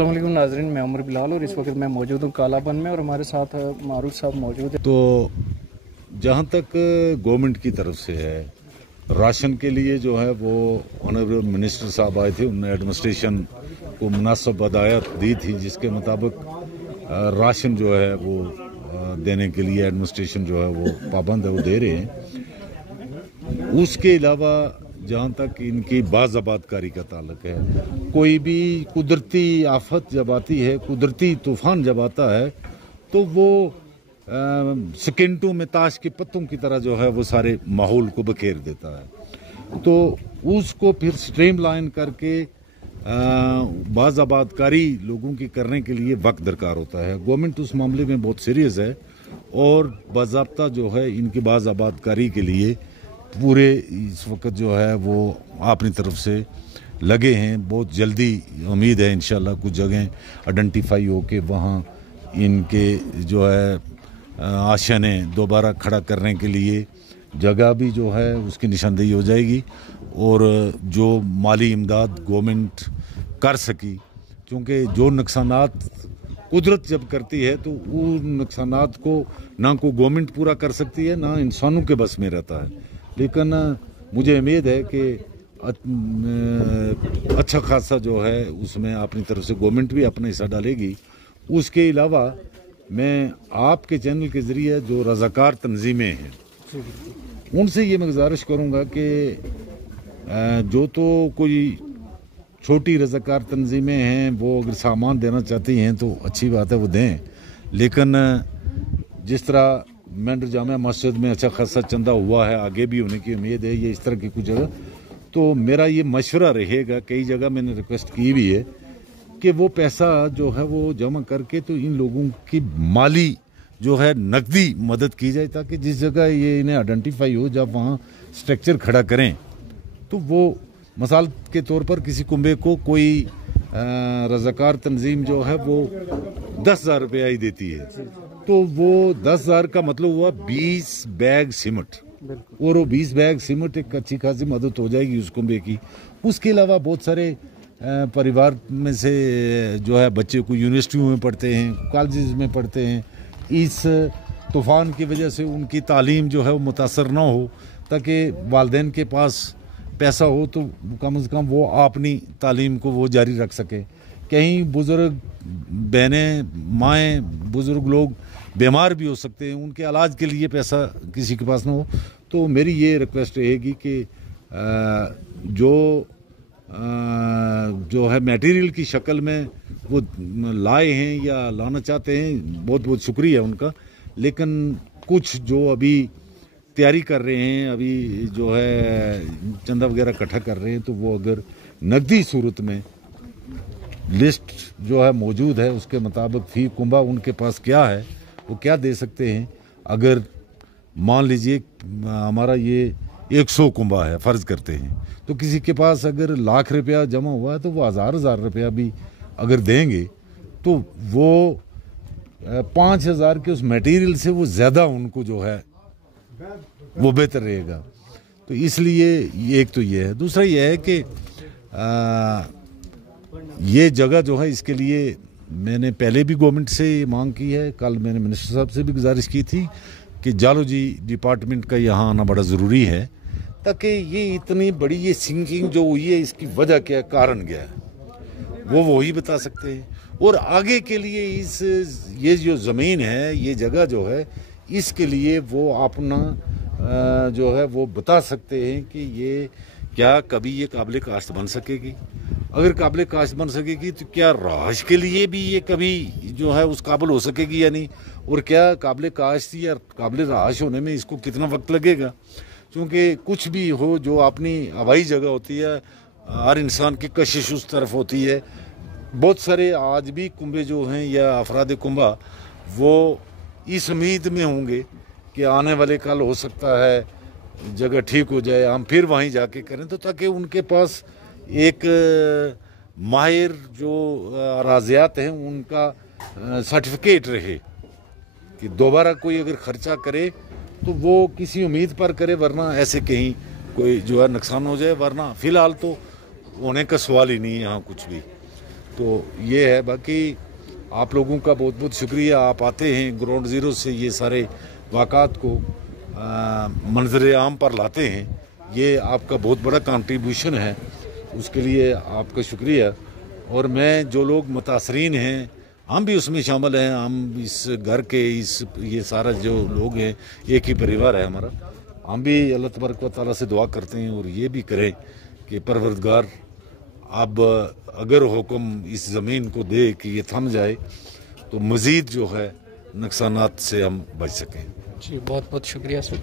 अस्सलामुअलैकुम नाज़रीन, मैं उमर बिलाल और इस वक्त मैं मौजूद हूँ कालाबन में और हमारे साथ मारूफ साहब मौजूद है। तो जहाँ तक गवर्नमेंट की तरफ से है, राशन के लिए जो है वो ऑनरेबल मिनिस्टर साहब आए थे, उन्होंने एडमिनिस्ट्रेशन को मुनासिब हदायत दी थी जिसके मुताबिक राशन जो है वो देने के लिए एडमिनिस्ट्रेशन जो है वो पाबंद है, वो दे रहे हैं। उसके अलावा जहाँ तक इनकी बाज़ाबादकारी का ताल्लुक है, कोई भी कुदरती आफत जब आती है, कुदरती तूफान जब आता है, तो वो सेकेंडों में ताश के पत्तों की तरह जो है वो सारे माहौल को बखेर देता है। तो उसको फिर स्ट्रीमलाइन करके बाज़ाबादकारी लोगों की करने के लिए वक्त दरकार होता है। गवर्नमेंट उस मामले में बहुत सीरियस है और बाज़ाब्ता जो है इनकी बाज़ाबादकारी के लिए पूरे इस वक्त जो है वो अपनी तरफ से लगे हैं। बहुत जल्दी उम्मीद है इंशाल्लाह कुछ जगह आइडेंटिफाई होके वहाँ इनके जो है आशने दोबारा खड़ा करने के लिए जगह भी जो है उसकी निशानदेही हो जाएगी और जो माली इमदाद गवर्नमेंट कर सकी, क्योंकि जो नुकसानात कुदरत जब करती है तो उन नुकसानात को ना को गवर्नमेंट पूरा कर सकती है ना इंसानों के बस में रहता है। लेकिन मुझे उम्मीद है कि अच्छा खासा जो है उसमें अपनी तरफ से गवर्नमेंट भी अपना हिस्सा डालेगी। उसके अलावा मैं आपके चैनल के ज़रिए जो रज़ाकार तंजीमें हैं उनसे ये मैं गुजारिश करूँगा कि जो तो कोई छोटी रज़ाकार तंजीमें हैं वो अगर सामान देना चाहती हैं तो अच्छी बात है, वो दें। लेकिन जिस तरह मेंढर जामा मस्जिद में अच्छा खासा चंदा हुआ है, आगे भी होने की उम्मीद है, ये इस तरह की कुछ जगह, तो मेरा ये मशवरा रहेगा, कई जगह मैंने रिक्वेस्ट की भी है कि वो पैसा जो है वो जमा करके तो इन लोगों की माली जो है नकदी मदद की जाए, ताकि जिस जगह ये इन्हें आइडेंटिफाई हो जब वहाँ स्ट्रक्चर खड़ा करें तो वो मिसाल के तौर पर किसी कुंबे को कोई रज़ाकार तंजीम जो है वो 10,000 रुपया ही देती है, तो वो 10,000 का मतलब हुआ 20 बैग सीमेंट, और वो 20 बैग सीमेंट एक अच्छी खासी मदद हो जाएगी उस कुंबे की। उसके अलावा बहुत सारे परिवार में से जो है बच्चे को यूनिवर्सिटियों में पढ़ते हैं, कॉलेज में पढ़ते हैं, इस तूफ़ान की वजह से उनकी तालीम जो है वो मुतासर ना हो, ताकि वालिदैन के पास पैसा हो तो कम से कम वो अपनी तालीम को वो जारी रख सके। कहीं बुज़ुर्ग बहनें माएँ बुज़ुर्ग लोग बीमार भी हो सकते हैं, उनके इलाज के लिए पैसा किसी के पास ना हो। तो मेरी ये रिक्वेस्ट रहेगी कि जो है मटेरियल की शक्ल में वो लाए हैं या लाना चाहते हैं, बहुत बहुत शुक्रिया उनका। लेकिन कुछ जो अभी तैयारी कर रहे हैं, अभी जो है चंदा वगैरह इकट्ठा कर रहे हैं, तो वो अगर नकदी सूरत में लिस्ट जो है मौजूद है उसके मुताबिक फी कुंबा उनके पास क्या है वो क्या दे सकते हैं। अगर मान लीजिए हमारा ये 100 कुंबा है फ़र्ज़ करते हैं, तो किसी के पास अगर लाख रुपया जमा हुआ है तो वो हज़ार रुपया भी अगर देंगे तो वो 5,000 के उस मटेरियल से वो ज़्यादा उनको जो है वो बेहतर रहेगा। तो इसलिए एक तो ये है, दूसरा ये है कि ये जगह जो है इसके लिए मैंने पहले भी गवर्नमेंट से मांग की है। कल मैंने मिनिस्टर साहब से भी गुजारिश की थी कि जालोजी डिपार्टमेंट का यहाँ आना बड़ा ज़रूरी है, ताकि ये इतनी बड़ी ये सिंकिंग जो हुई है इसकी वजह क्या, कारण क्या है, वो ही बता सकते हैं। और आगे के लिए ये जो ज़मीन है, ये जगह जो है, इसके लिए वो अपना जो है वो बता सकते हैं कि ये क्या कभी ये काबिल काश्त बन सकेगी। अगर काबिल काश्त बन सकेगी तो क्या राश के लिए भी ये कभी जो है उस काबिल हो सकेगी या नहीं, और क्या काबिल काश्त या काबिल राश होने में इसको कितना वक्त लगेगा। क्योंकि कुछ भी हो, जो अपनी हवाई जगह होती है, हर इंसान की कशिश उस तरफ होती है। बहुत सारे आज भी कुंबे जो हैं या अफराद कुंबा वो इस उम्मीद में होंगे कि आने वाले कल हो सकता है जगह ठीक हो जाए, हम फिर वहीं जाके करें, तो ताकि उनके पास एक माहिर जो अराजियात हैं उनका सर्टिफिकेट रहे कि दोबारा कोई अगर ख़र्चा करे तो वो किसी उम्मीद पर करे, वरना ऐसे कहीं कोई जो है नुकसान हो जाए। वरना फ़िलहाल तो होने का सवाल ही नहीं है यहाँ कुछ भी। तो ये है। बाकी आप लोगों का बहुत बहुत शुक्रिया, आप आते हैं ग्राउंड ज़ीरो से ये सारे वाक़ात को मंजर आम पर लाते हैं, ये आपका बहुत बड़ा कंट्रीब्यूशन है, उसके लिए आपका शुक्रिया। और मैं जो लोग मुतासरीन हैं हम भी उसमें शामिल हैं, हम इस घर के ये सारा जो लोग हैं एक ही परिवार है हमारा, हम भी अल्लाह तबारक व तआला से दुआ करते हैं और ये भी करें कि परवरदिगार अब अगर हुक्म इस ज़मीन को दे कि ये थम जाए तो मज़ीद जो है नुकसानात से हम बच सकें। जी बहुत बहुत शुक्रिया सर।